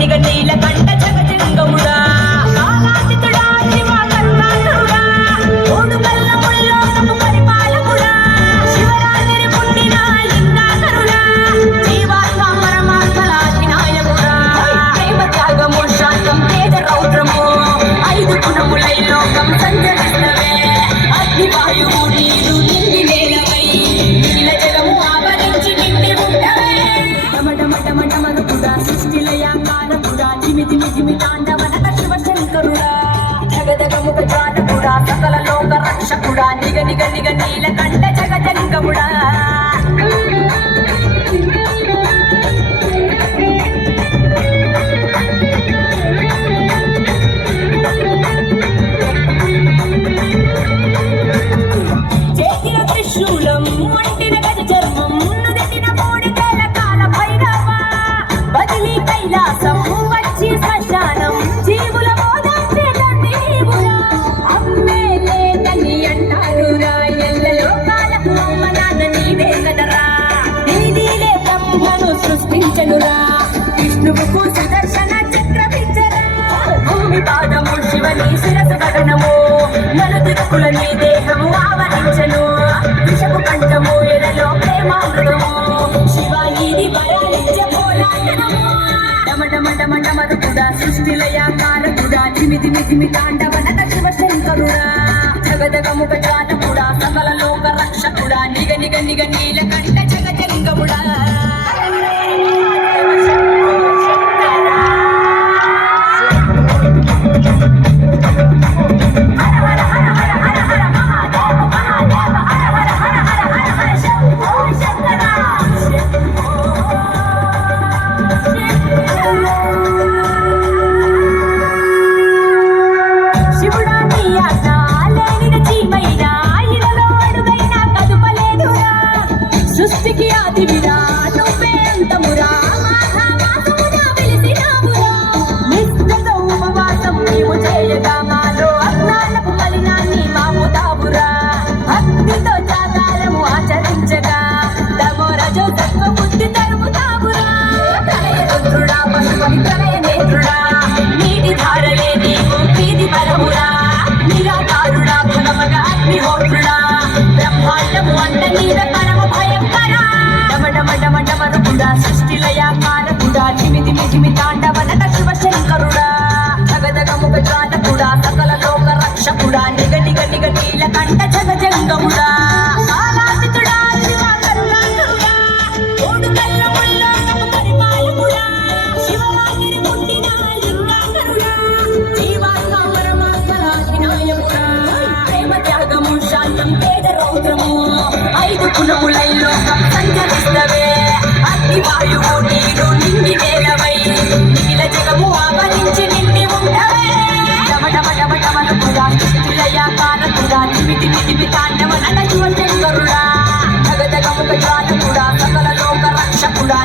నిగ నీల కంట జగజంగముడా కాలాతీతుడా శివకరుణాకరుడా ఓడుగల్ల ముల్లోకము పరిపాలకుడా శివరాత్రి పుట్టిన లింగాకరుడా జీవాత్మ పరమాత్మలాధినాయకుడా ప్రేమ త్యాగము శాంతం తేజ రౌద్రము ఐదు గుణములై లోకం సంచరిస్తవే అగ్నివాయువు నీరు నిండి నేలవై నీల జగము ఆవరించి నిండి ఉండవే డమడమడమడమరుకుడా సృష్టిలయాకారకుడా జిమి తాండవనక శివశంకరుడా జగదగముఖ జానకుడా సకల లోక రక్షకుడా నిగ నిగ నిగ నీలకంఠ జగజంగముడా చేతిన త్రిశూలం వంటిన గజ చర్మం నుదిటిన మూడికేల కాల భైరవ బదిలీ కైలాసం వచ్చి శ్మశానం జీవుల మోదాంచే తండ్రివురా అమ్మే లేదని అంటారురా ఎల్ల లోకాలకు అమ్మ నాన్న నీవే కదరా నీదిలే బ్రహ్మను సృష్టించనురా విష్ణువుకు సుదర్శన చక్రమిచ్చరా భూమి పాదము శివని శిరసు గగనము నలు దిక్కుల నీ దేహము ఆవరించను విషపు కంఠము ఎడలో ప్రేమామృతము శివ ఇది వరాలిచ్చ పోలాటనము డమడమడమడమరుకుడా సృష్టిలయాకారకుడా జిమి తాండవనక శివశంకరుడా జగదగముఖ జానకుడా సకల లోక రక్షకుడా నిగ నిగ నిగ నీలకంఠ జగజంగముడా సృష్టికి ఆదివిరా నువ్వే అంతమురా మహామాతముగా వెలిసినావురా నిష్ఠతో ఉపవాసం నీవు చేయగా మాలో అజ్ఞానపు మలినాన్ని మాపుతావురా భక్తితో జాగారము ఆచరించగా తమో రజో తత్వ బుద్ధి తరుముతావురా ప్రళయ రుద్రుడా పశుపతి ప్రళయ నేత్రుడా నీటి ధారలే నీవు వీధి పరమురా నిరాకారుడా భగవగ అగ్నిహోత్రుడా బ్రహ్మాండము అంట నీవే పరమ భయంకరా డమడమడమడమరుకుడా సృష్టిలయాకారకుడా జిమి తాండవనక శివశంకరుడా జగదగముఖ జానకుడా సకల లోక రక్షకుడా నిగ నిగ నిగ నీలకంఠ జగజంగముడా కాలాతీతుడా శివకరుణాకరుడా ఓడుగల్ల ముల్లోకము పరిపాలకుడా శివరాత్రి పుట్టిన లింగాకరుడా జీవాత్మ పరమాత్మలాధినాయకుడా ప్రేమ త్యాగము శాంతం తేజ రౌద్రము ఐదు గుణములై లోకం సంచరిస్తవే అగ్నివాయువు నీరు నిండి నేలవై నీల జగము ఆవరించి నిండి ఉండవే డమడమడమడమరుకుడా సృష్టిలయాకారకుడా జిమి తాండవనక శివశంకరుడా జగదగముఖ జానకుడా సకల లోక రక్షకుడా